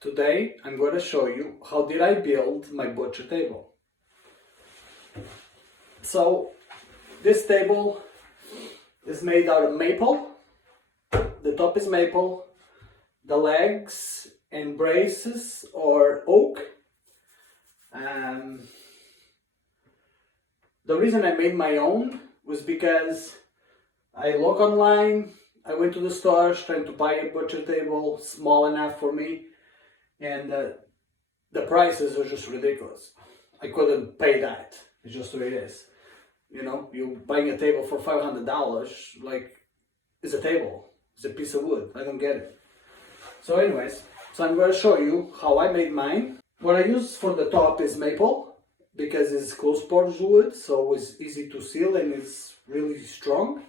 Today I'm going to show you how did I build my butcher table. So this table is made out of maple. The top is maple. The legs and braces are oak. The reason I made my own was because I look online. I went to the stores trying to buy a butcher table small enough for me, and the prices are just ridiculous. I couldn't pay that. It's just the way it is. You know, you buying a table for $500, like, it's a table. It's a piece of wood. I don't get it. So anyways, I'm going to show you how I made mine. What I use for the top is maple because it's close porous wood, so it's easy to seal and it's really strong.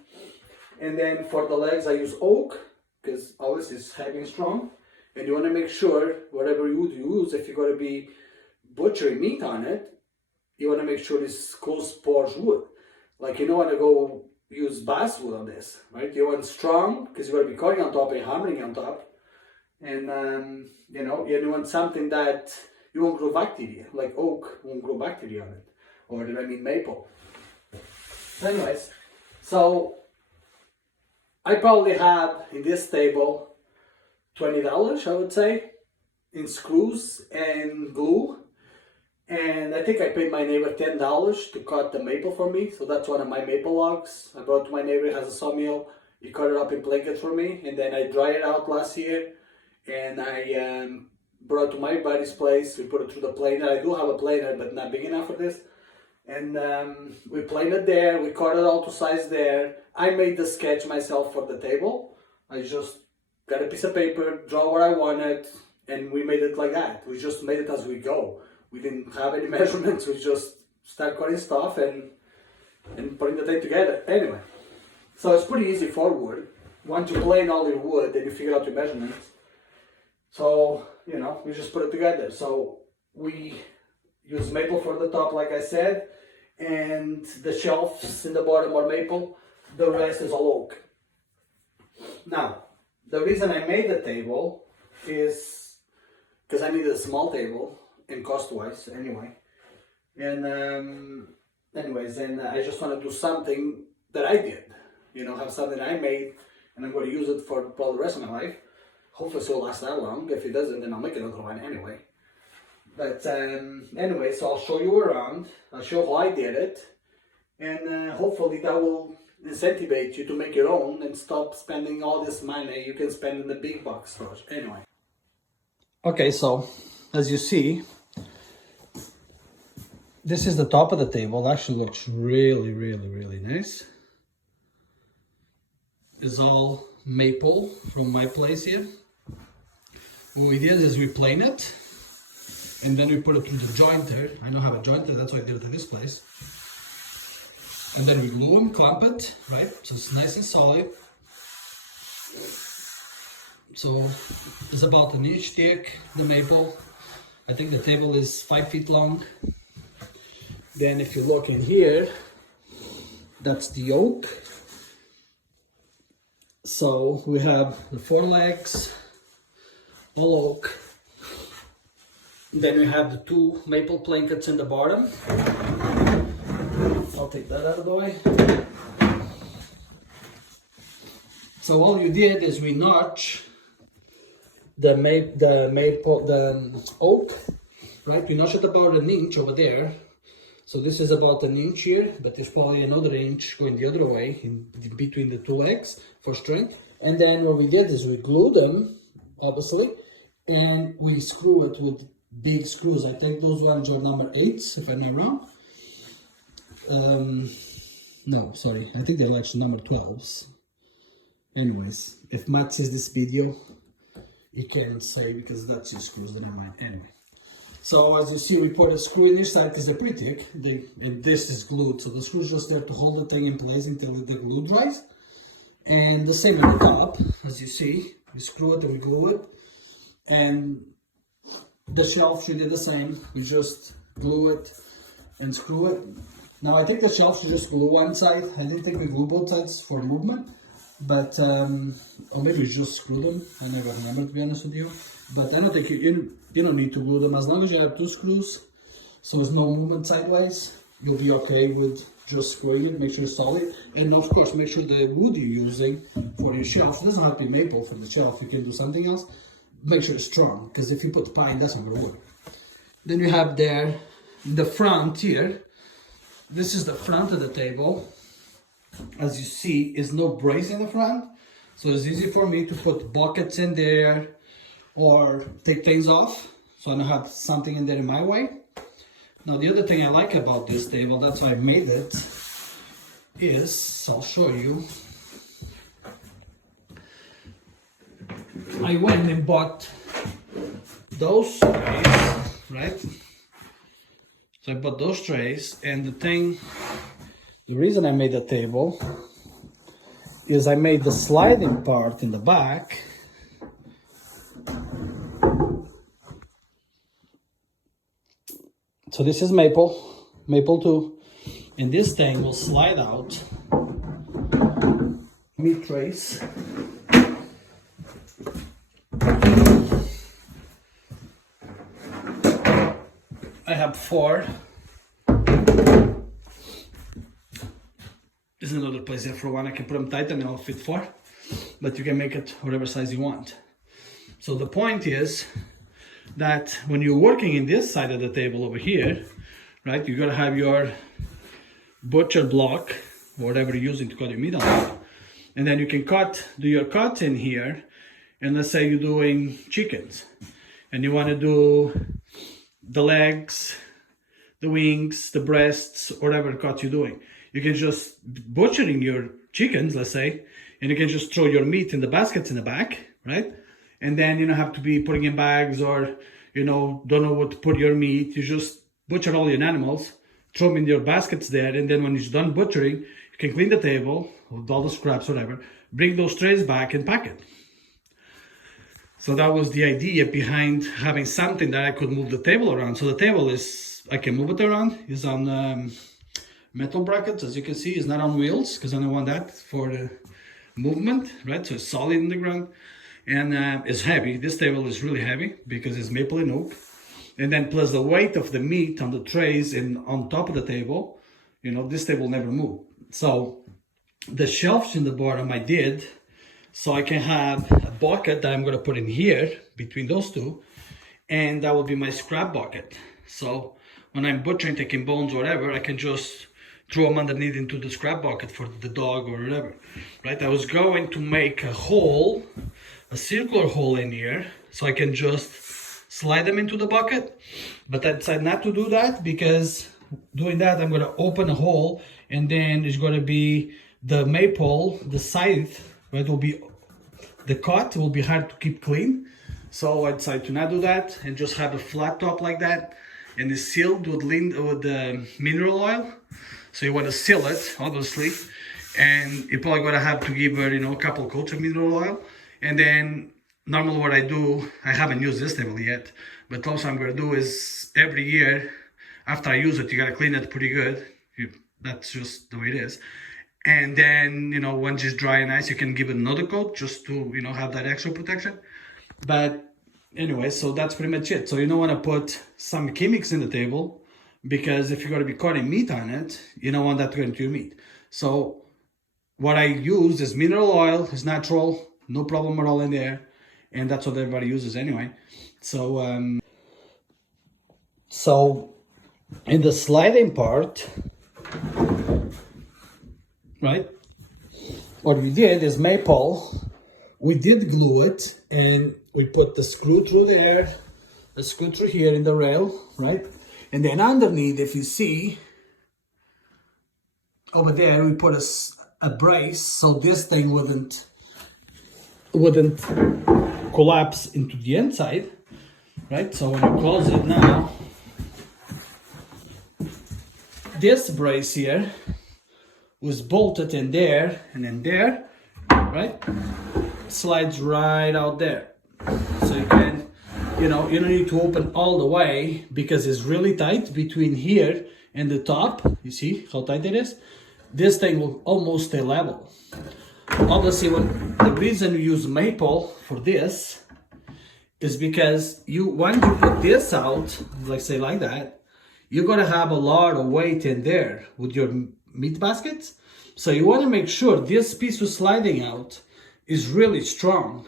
And then for the legs I use oak because obviously it's heavy and strong. And you want to make sure whatever wood you use, if you're going to be butchering meat on it, you want to make sure it's close porous wood. Like, you don't want to go use basswood on this, right? You want strong because you're going to be cutting on top and hammering on top. And you know, you want something that you won't grow bacteria, like oak won't grow bacteria on it, or I mean maple. So anyways, so I probably have in this table $20, I would say, in screws and glue. And I think I paid my neighbor $10 to cut the maple for me. So that's one of my maple logs. I brought to my neighbor, he has a sawmill. He cut it up in blankets for me. And then I dried it out last year. And I brought it to my buddy's place. We put it through the planer. I do have a planer, but not big enough for this. And we planed it there. We cut it all to size there. I made the sketch myself for the table. I just got a piece of paper, draw what I wanted, and we made it like that. We just made it as we go. We didn't have any measurements. We just start cutting stuff and putting the thing together. Anyway, so it's pretty easy for wood. Once you plane all your wood, then you figure out your measurements. So, you know, we just put it together. So we use maple for the top, like I said, and the shelves in the bottom are maple. The rest is all oak. Now, the reason I made the table is because I needed a small table, and cost-wise, anyway. And anyways, then I just want to do something that I did. You know, have something I made, and I'm going to use it for probably the rest of my life. Hopefully it'll last that long. If it doesn't, then I'll make another one anyway. But anyway, so I'll show you around. I'll show how I did it. And hopefully that will incentivize you to make your own and stop spending all this money you can spend in the big box stores. Anyway. Okay, so as you see, this is the top of the table. It actually looks really, really, really nice. It's all maple from my place here. What we did is we plane it, and then we put it through the jointer. I don't have a jointer, that's why I did it at this place. And then we glue and clamp it, right? So it's nice and solid. So it's about an inch thick, the maple. I think the table is 5 feet long. Then if you look in here, that's the oak. So we have the 4 legs, all oak. Then we have the 2 maple blankets in the bottom. I'll take that out of the way. So all you did is we notch the oak, right? We notch it about an inch over there. So this is about an inch here, but there's probably another inch going the other way in between the 2 legs for strength. And then what we did is we glue them, obviously, and we screw it with big screws. I think those ones are number 8s, if I'm not wrong. No, sorry, I think they're actually number 12s. Anyways, if Matt sees this video, he can say because that's his screws, that are mine. Anyway. So as you see, we put a screw in each side because they're pretty thick, and this is glued. So the screw's just there to hold the thing in place until the glue dries. And the same on the top, as you see, we screw it and we glue it. And the shelf should do the same. We just glue it and screw it. Now I think the shelf should just glue one side. I didn't think we glue both sides for movement. But, or maybe we just screw them. I never remember, to be honest with you. But I don't think you don't need to glue them. As long as you have 2 screws, so there's no movement sideways, you'll be okay with just screwing it. Make sure it's solid, and of course make sure the wood you're using for your shelf, it doesn't have to be maple for the shelf, you can do something else. Make sure it's strong, because if you put pine, that's not gonna work. Then you have there the front here. This is the front of the table. As you see, is no brace in the front, so it's easy for me to put buckets in there or take things off, so I don't have something in there in my way. Now the other thing I like about this table, that's why I made it, is, I'll show you. I went and bought those trays, right? So I bought those trays, and the reason I made the table is I made the sliding part in the back. So this is maple too, and this thing will slide out. Meat trays. I have 4. There's another place there for 1. I can put them tight and it'll fit 4, but you can make it whatever size you want. So the point is that when you're working in this side of the table over here, right, you gotta have your butcher block, whatever you're using to cut your meat on, and then you can do your cuts in here. And let's say you're doing chickens, and you want to do the legs, the wings, the breasts, whatever cuts you're doing. You can just butchering your chickens, let's say, and you can just throw your meat in the baskets in the back, right? And then you don't have to be putting in bags, or don't know what to put your meat. You just butcher all your animals, throw them in your baskets there, and then when you're done butchering, you can clean the table with all the scraps, whatever, bring those trays back and pack it. So that was the idea behind having something that I could move the table around. So the table is, I can move it around. It's on metal brackets, as you can see. It's not on wheels, because I don't want that for the movement, right? So it's solid in the ground, and it's heavy. This table is really heavy because it's maple and oak, and then plus the weight of the meat on the trays and on top of the table, this table never move. So the shelves in the bottom I did, so I can have a bucket that I'm going to put in here between those two, and that will be my scrap bucket. So when I'm butchering, taking bones or whatever, I can just throw them underneath into the scrap bucket for the dog or whatever, right? I was going to make a hole, a circular hole in here, so I can just slide them into the bucket, but I decided not to do that, because doing that I'm going to open a hole, and then it's going to be the maple, the side, right, will be, the cut will be hard to keep clean. So I decided to not do that and just have a flat top like that, and it's sealed with mineral oil. So you want to seal it, obviously, and you're probably going to have to give her, a couple coats of mineral oil. And then normally what I do, I haven't used this table yet, but also I'm going to do is every year after I use it, you got to clean it pretty good. That's just the way it is. And then, once it's dry and nice, you can give it another coat just to, have that extra protection. But anyway, so that's pretty much it. So you don't want to put some chemics in the table, because if you're going to be cutting meat on it, you don't want that to go into your meat. So what I use is mineral oil. It's natural, no problem at all in there. And that's what everybody uses anyway. So, so in the sliding part, right, what we did is maple, we did glue it, and we put the screw through there, the screw through here in the rail, right? And then underneath, if you see, over there, we put a brace, so this thing wouldn't collapse into the inside, right? So when you close it now, this brace here was bolted in there and in there, right? Slides right out there. So you can, you don't need to open all the way, because it's really tight between here and the top. You see how tight it is? This thing will almost stay level. Obviously, the reason we use maple for this is because once you put this out, like say like that, you're gonna have a lot of weight in there with your meat baskets. So you want to make sure this piece of sliding out is really strong.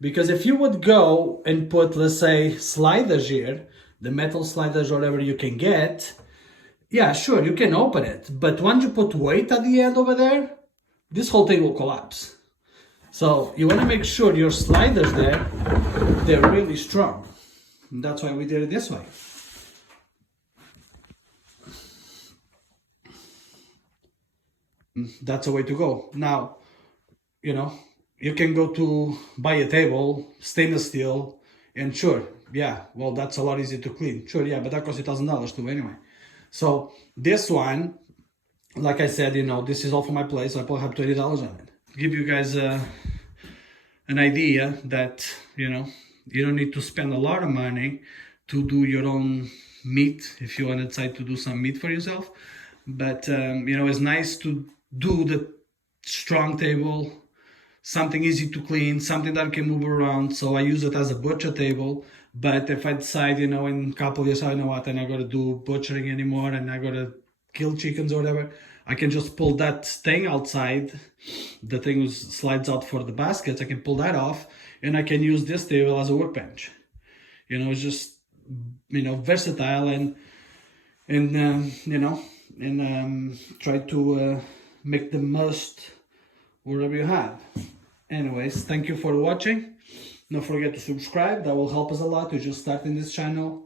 Because if you would go and put, let's say, sliders here, the metal sliders or whatever you can get, yeah, sure, you can open it. But once you put weight at the end over there, this whole thing will collapse. So you want to make sure your sliders there, they're really strong. And that's why we did it this way. That's a way to go. Now, you know, you can go to buy a table, stainless steel, and sure, yeah, well, that's a lot easier to clean. Sure, yeah, but that costs $1,000 too anyway. So this one, like I said, you know, this is all for my place. I probably have $20 on it. Give you guys an idea that, you know, you don't need to spend a lot of money to do your own meat if you want to decide to do some meat for yourself. But, you know, it's nice to do the strong table, something easy to clean, something that can move around. So I use it as a butcher table. But if I decide, you know, in a couple of years, I know what, I'm not going to do butchering anymore and I'm going to kill chickens or whatever, I can just pull that thing outside. The thing slides out for the baskets. I can pull that off and I can use this table as a workbench. You know, it's just, you know, versatile and you know, and try to make the most whatever you have. Anyways, thank you for watching. Don't forget to subscribe. That will help us a lot. We're just starting this channel.